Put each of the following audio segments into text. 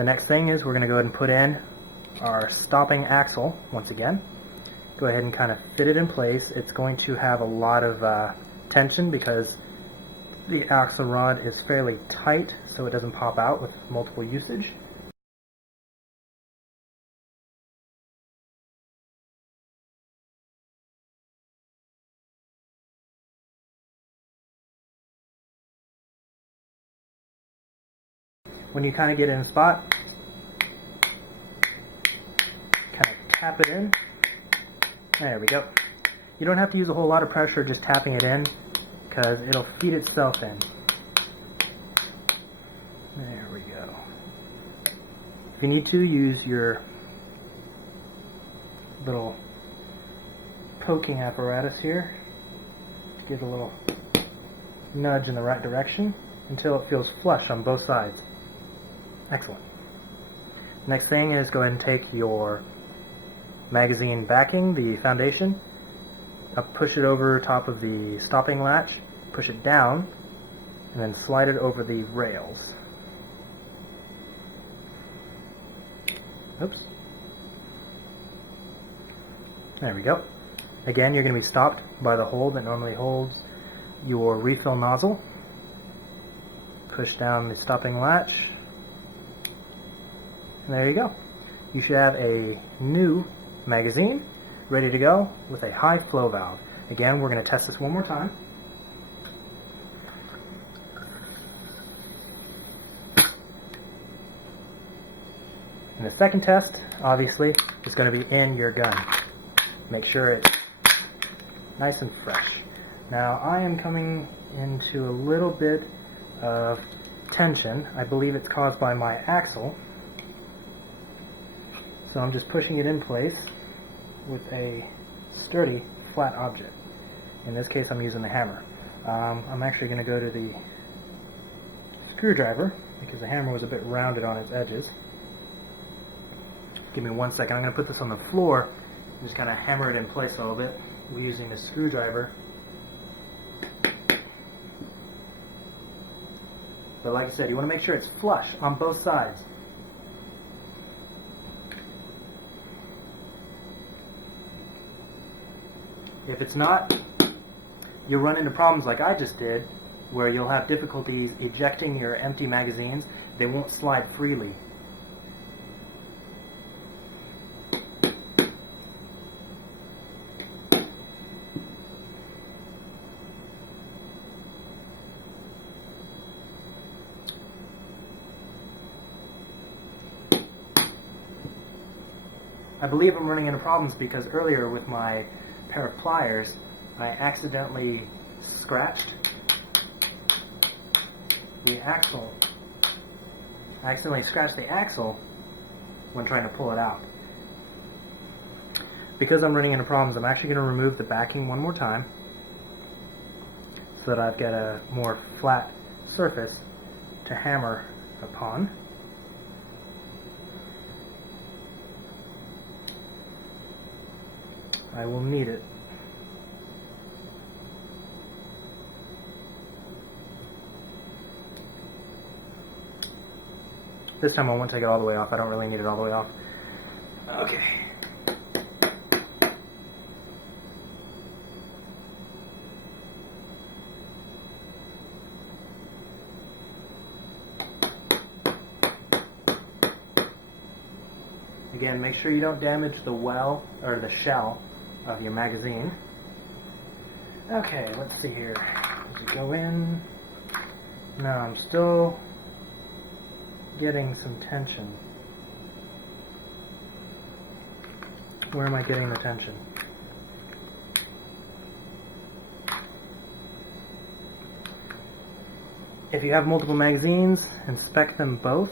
The next thing is we're going to go ahead and put in our stopping axle once again. Go ahead and kind of fit it in place. It's going to have a lot of tension because the axle rod is fairly tight, so it doesn't pop out with multiple usage. When you kind of get in a spot, kind of tap it in. There we go. You don't have to use a whole lot of pressure just tapping it in, because it'll feed itself in. There we go. If you need to, use your little poking apparatus here to give it a little nudge in the right direction until it feels flush on both sides. Excellent. Next thing is go ahead and take your magazine backing, the foundation, push it over top of the stopping latch, push it down, and then slide it over the rails. Oops. There we go. Again, you're going to be stopped by the hole that normally holds your refill nozzle. Push down the stopping latch. And there you go. You should have a new magazine ready to go with a high flow valve. Again, we're going to test this one more time. And the second test, obviously, is going to be in your gun. Make sure it's nice and fresh. Now, I am coming into a little bit of tension. I believe it's caused by my axle. So I'm just pushing it in place with a sturdy, flat object. In this case, I'm using the hammer. I'm actually going to go to the screwdriver because the hammer was a bit rounded on its edges. Give me 1 second. I'm going to put this on the floor and just kind of hammer it in place a little bit using the screwdriver. But like I said, you want to make sure it's flush on both sides. If it's not, you'll run into problems like I just did, where you'll have difficulties ejecting your empty magazines. They won't slide freely. I believe I'm running into problems because earlier with my pair of pliers, I accidentally scratched the axle. I accidentally scratched the axle when trying to pull it out. Because I'm running into problems, I'm actually going to remove the backing one more time so that I've got a more flat surface to hammer upon. I will need it. This time I won't take it all the way off. I don't really need it all the way off. Okay. Again, make sure you don't damage the well or the shell of your magazine. Okay, let's see here. Does it go in? No, I'm still getting some tension. Where am I getting the tension? If you have multiple magazines, inspect them both.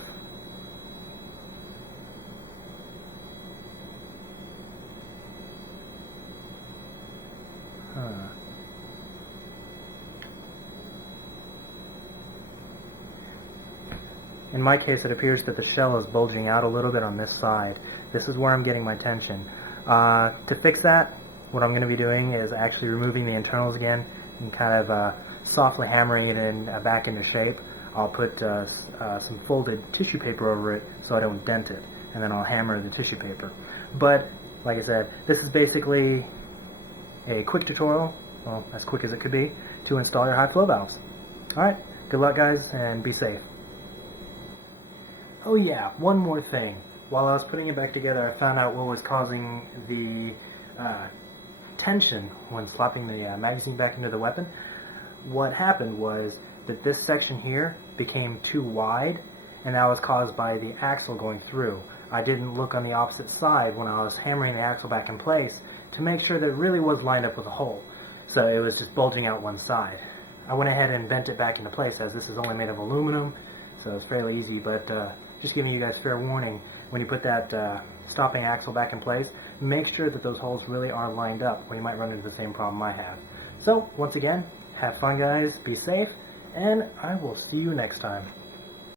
In my case, it appears that the shell is bulging out a little bit on this side. This is where I'm getting my tension. To fix that, what I'm going to be doing is actually removing the internals again and kind of softly hammering it in back into shape. I'll put some folded tissue paper over it so I don't dent it, and then I'll hammer the tissue paper. But like I said, this is basically a quick tutorial, well, as quick as it could be, to install your high flow valves. Alright, good luck guys, and be safe. Oh yeah, one more thing. While I was putting it back together, I found out what was causing the tension when slapping the magazine back into the weapon. What happened was that this section here became too wide, and that was caused by the axle going through. I didn't look on the opposite side when I was hammering the axle back in place to make sure that it really was lined up with the hole. So it was just bulging out one side. I went ahead and bent it back into place, as this is only made of aluminum, so it's fairly easy, but just giving you guys fair warning, when you put that stopping axle back in place, make sure that those holes really are lined up, or you might run into the same problem I have. So, once again, have fun guys, be safe, and I will see you next time.